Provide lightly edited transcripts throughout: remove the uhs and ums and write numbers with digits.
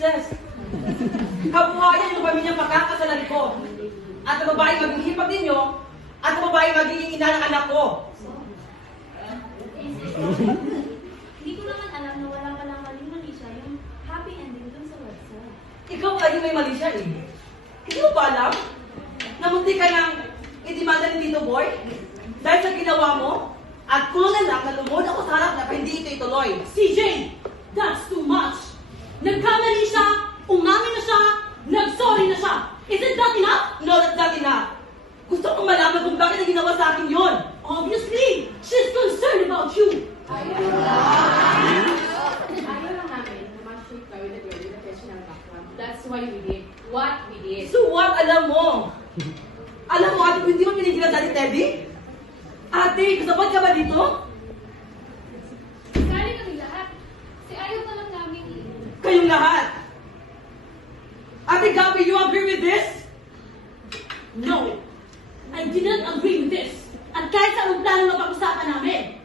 princess. Kabuhayan yung pamilyang pagkakasalan ko. At ang babaeng magiging hipag ninyo, at ang babaeng magiging ina ng anak ko. Hindi ko naman alam na wala palang maling mali siya yung happy ending dun sa website. Ikaw ay may mali siya eh. Hindi mo ba alam na munti ka nang itimanda ni Tito Boy? Dahil sa ginawa mo, at kung na lang na lumod ako sa harap na hindi ito ituloy. CJ, that's too much. Nagkamali siya, umamin na siya, nag-sorry na siya. Isn't that enough? No, that's not enough. Gusto kong malaman kung bakit na ginawa sa akin yun. Obviously, she's concerned about you. Ayaw lang namin na ma-shoot ka with a girl with a professional background. That's why we did what we did. So what? Alam mo? Alam mo, ate, kung hindi mo pinigilan dati, Teddy? Ate, kasabot ka ba dito? Sorry kami lahat. Si ayaw pa lang namin eh. Kayong lahat. Ate Gabby, you agree with this? No, I didn't agree with this. At kahit sa anong plano na pag-usapan namin.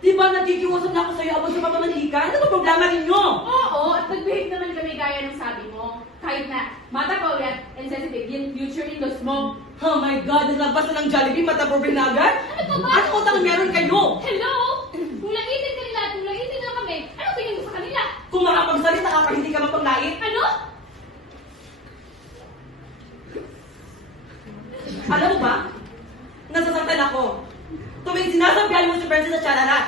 Di ba nakikiusap na ako sa'yo abang sa pamamanhikan? Ano ba problema ninyo? Oo, at nag-behave naman kami gaya ng sabi mo. Kahit na mata pa ulit and sensitive yung future in-laws mo. Oh my God, naglabas na ng Jollibee, mata-problem na agad? Ano ba? Ano utang meron kayo? Hello? Kung laitin ka nila at kung laitin na kami, ano tingin mo sa kanila? Kung makapagsalita ka pa, hindi ka mapanglait? Ano? Alam mo ba? Nasasaktan ako. Tuwing sinasabihan mo si Princess sa Chararat.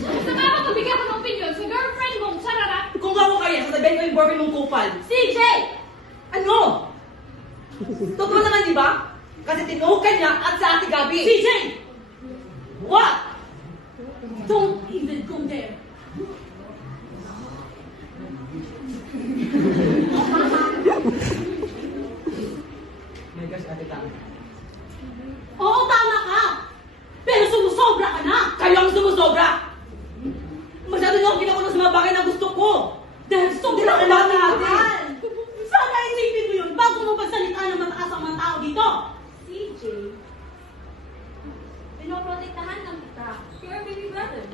Saka ako magbigay ko ng opinion sa girlfriend mong sarara. Kung ako kaya, sasabihin ko yung boyfriend mong kupal. CJ! Ano? Totoo naman, di ba? Kasi tinukan niya at sa Ate Gabi. CJ! What? Don't even go there. My gosh, Ate Gabi. Oo, tama ka. Pero sumusobra ka na. Kayo ang sumusobra! Masyado niyo akong kinakuha sa mga bagay na gusto ko. Dahil Hindi sobrang na kailangan mahal. Sana isipin mo yun bago mo magsalita ng mataas ang mga tao dito. CJ, pinoprotektahan lang kita. You're our baby brother.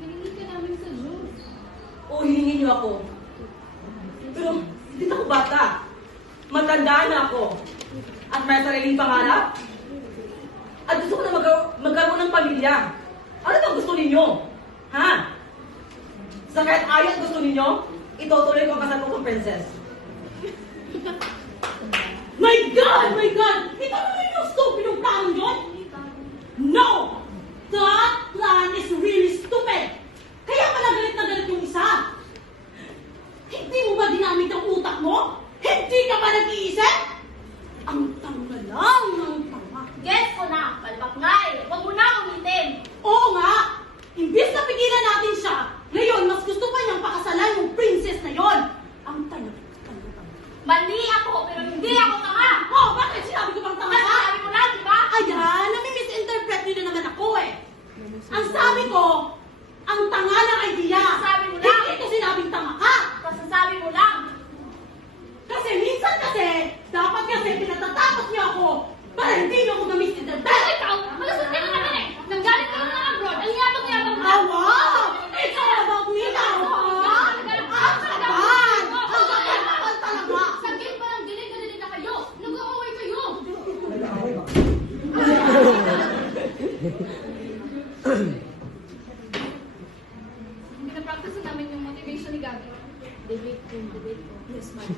Hiningi ka namin sa Diyos. O hihingin niyo ako. Pero hindi na ako bata. Matanda na ako. At may sariling pangarap. At gusto ko na magkaroon ng pamilya. Ano bang gusto ninyo? Ha? Sa kahit ayat gusto ninyo, itutuloy ko ang kasal ko kung princess. My God! My God! Ito naman yung stupid yung plano yun? No! That plan is really stupid! Kaya pala galit na galit yung isa. Hindi mo ba dinamit ang utak mo? Hindi ka ba nag-iisip? Ang tanga lang ng tanga. Guess ko na, palpak nga eh. Huwag mo na umitin. Oo nga! Imbis na pigilan natin siya, ngayon mas gusto pa niyang pakasalan yung princess na yon. Ang tanga. Mali ako, pero hindi ako tanga. Oh, bakit sinabi ko bang tanga ka? Sabi mo lang, di ba? Ayan, nami-misinterpret niyo na naman ako eh. Ang sabi ko, ang tanga ng idea. Sabi mo lang. Hindi ko sinabing tanga ka. Kasasabi mo lang. Kasi minsan dapat kasi pinatatakot niyo ako para hindi niyo ako na-misinterpret. Pero ikaw, malasot ka na naman eh. Nanggaling ka naman ng abroad, ang yabang-yabang mo. Ah, wow! It's all about me now, ha? Ang kapal! Ang kapal talaga! Sa game pa lang, galit na kayo. Nag-away kayo. Hindi na-practice namin yung motivation ni Gabi. Debate ko. Yes, ma'am.